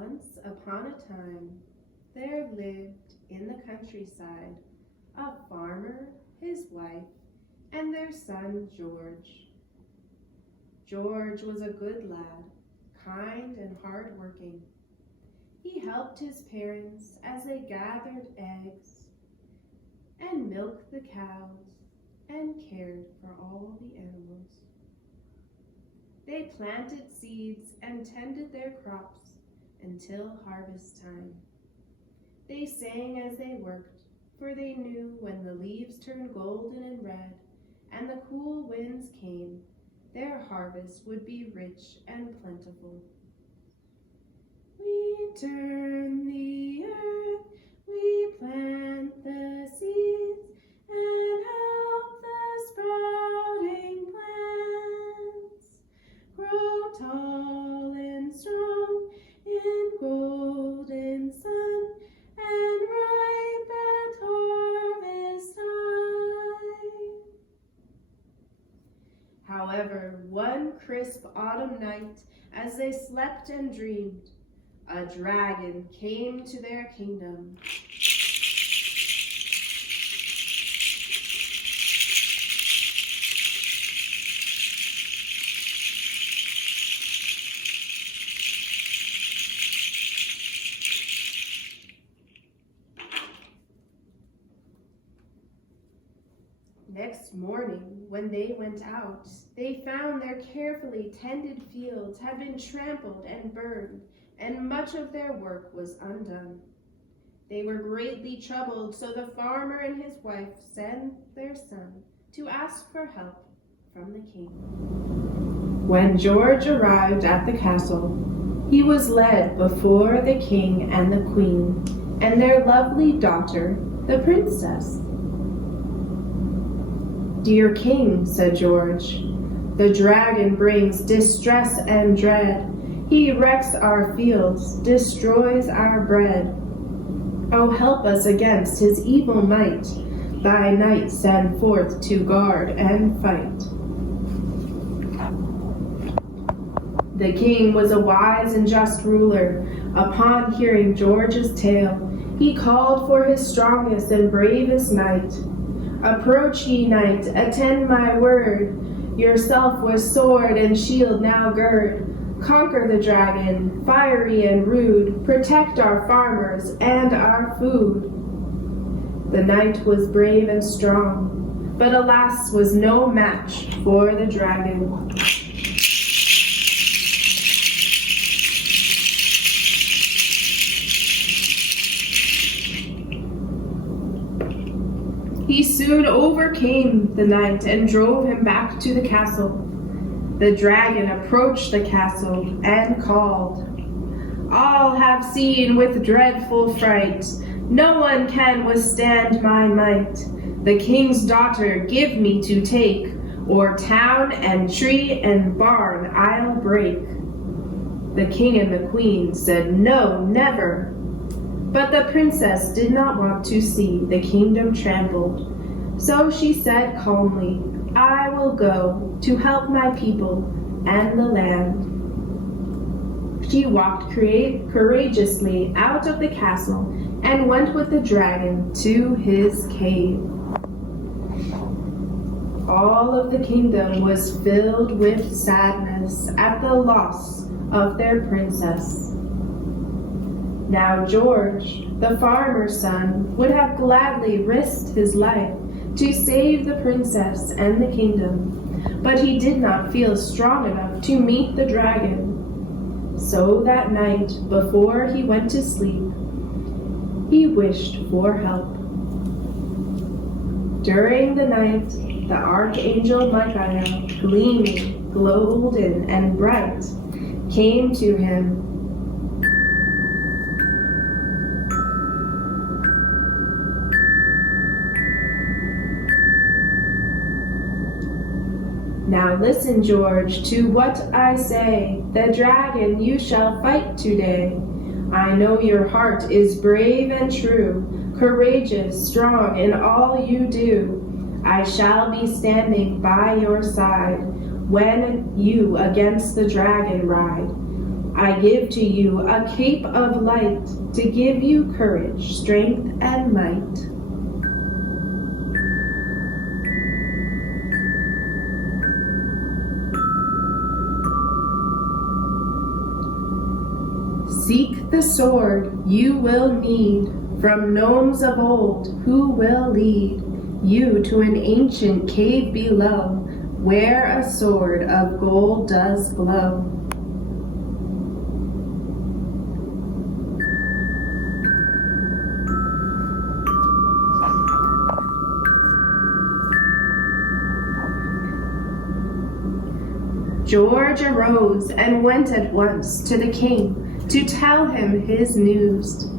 Once upon a time, there lived in the countryside a farmer, his wife, and their son George. George was a good lad, kind and hard-working. He helped his parents as they gathered eggs and milked the cows and cared for all the animals. They planted seeds and tended their crops until harvest time. They sang as they worked, for they knew when the leaves turned golden and red and the cool winds came, their harvest would be rich and plentiful. We turn the earth, we plant the seeds, and help the sprouting plants grow tall and strong in golden sun and ripe at harvest time. However, one crisp autumn night, as they slept and dreamed, a dragon came to their kingdom. Next morning, when they went out, they found their carefully tended fields had been trampled and burned, and much of their work was undone. They were greatly troubled, so the farmer and his wife sent their son to ask for help from the king. When George arrived at the castle, he was led before the king and the queen and their lovely daughter, the princess. "Dear king," said George, "the dragon brings distress and dread. He wrecks our fields, destroys our bread. Oh, help us against his evil might. Thy knights send forth to guard and fight." The king was a wise and just ruler. Upon hearing George's tale, he called for his strongest and bravest knight. "Approach, ye knight, attend my word. Yourself with sword and shield now gird. Conquer the dragon, fiery and rude. Protect our farmers and our food." The knight was brave and strong, but alas was no match for the dragon. He soon overcame the knight and drove him back to the castle. The dragon approached the castle and called, "All have seen with dreadful fright. No one can withstand my might. The king's daughter give me to take, or town and tree and barn I'll break." The king and the queen said, "No, never." But the princess did not want to see the kingdom trampled. So she said calmly, "I will go to help my people and the land." She walked courageously out of the castle and went with the dragon to his cave. All of the kingdom was filled with sadness at the loss of their princess. Now George, the farmer's son, would have gladly risked his life to save the princess and the kingdom, but he did not feel strong enough to meet the dragon. So that night, before he went to sleep, he wished for help. During the night, the archangel Michael, gleaming, golden, and bright, came to him. "Now listen, George, to what I say. The dragon you shall fight today. I know your heart is brave and true, courageous, strong in all you do. I shall be standing by your side when you against the dragon ride. I give to you a cape of light to give you courage, strength, and might. Seek the sword you will need from gnomes of old who will lead you to an ancient cave below where a sword of gold does glow. George arose and went at once to the king to tell him his news.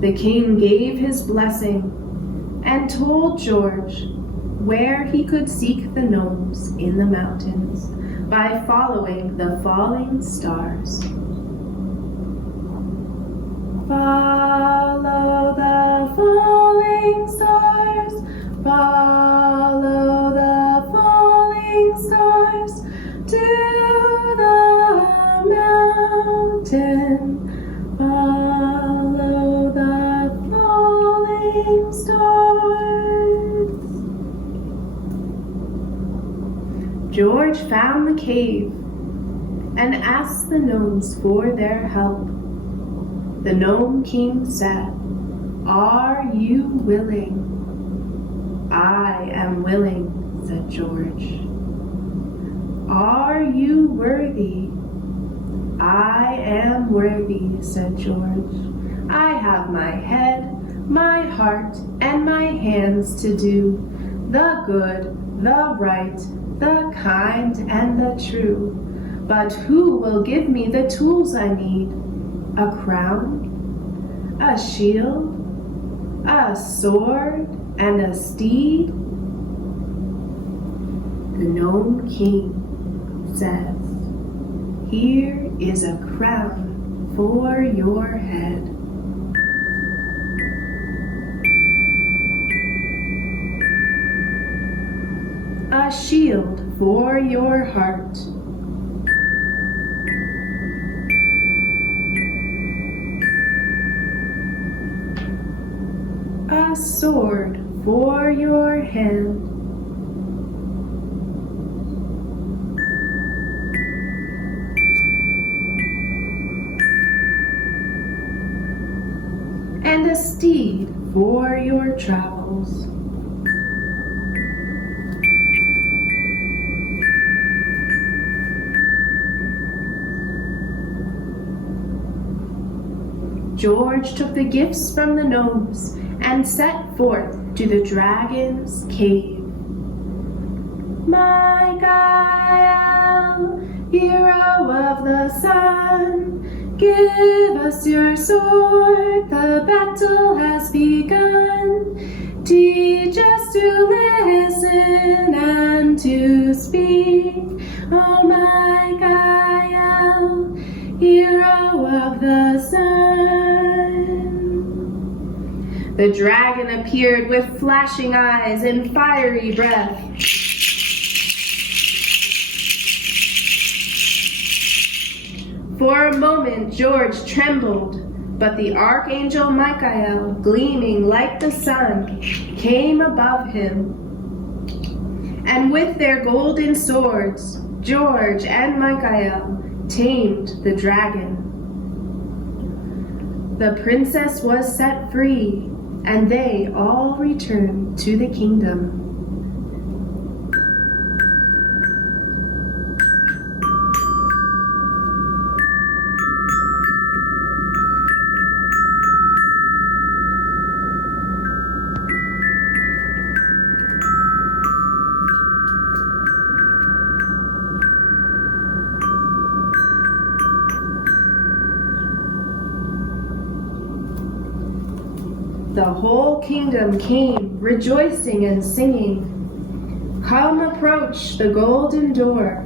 The king gave his blessing and told George where he could seek the gnomes in the mountains by following the falling stars. Follow the falling stars, follow the falling stars to the mountain, follow the falling stars. George found the cave and asked the gnomes for their help. The Gnome King said, "Are you willing?" "I am willing," said George. "Are you worthy?" "I am worthy," said George. "I have my head, my heart, and my hands to do the good, the right, the kind, and the true. But who will give me the tools I need? A crown, a shield, a sword, and a steed?" The Gnome King says, "Here is a crown for your head." A shield for your heart. A sword for your hand. And a steed for your travels. George took the gifts from the gnomes and set forth to the dragon's cave. Michael, hero of the sun, give us your sword, the battle has begun. Teach us to listen and to speak, oh Michael, hero of the sun. The dragon appeared with flashing eyes and fiery breath. For a moment George trembled, but the archangel Michael, gleaming like the sun, came above him. And with their golden swords, George and Michael tamed the dragon. The princess was set free, and they all returned to the kingdom. The whole kingdom came, rejoicing and singing. Come approach the golden door.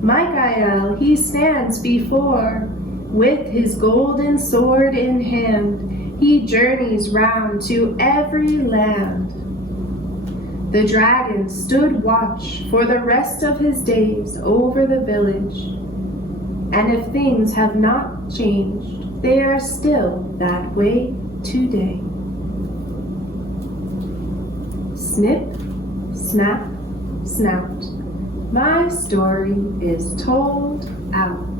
Michael he stands before. With his golden sword in hand, he journeys round to every land. The dragon stood watch for the rest of his days over the village. And if things have not changed, they are still that way today. Snip, snap, snout. My story is told out.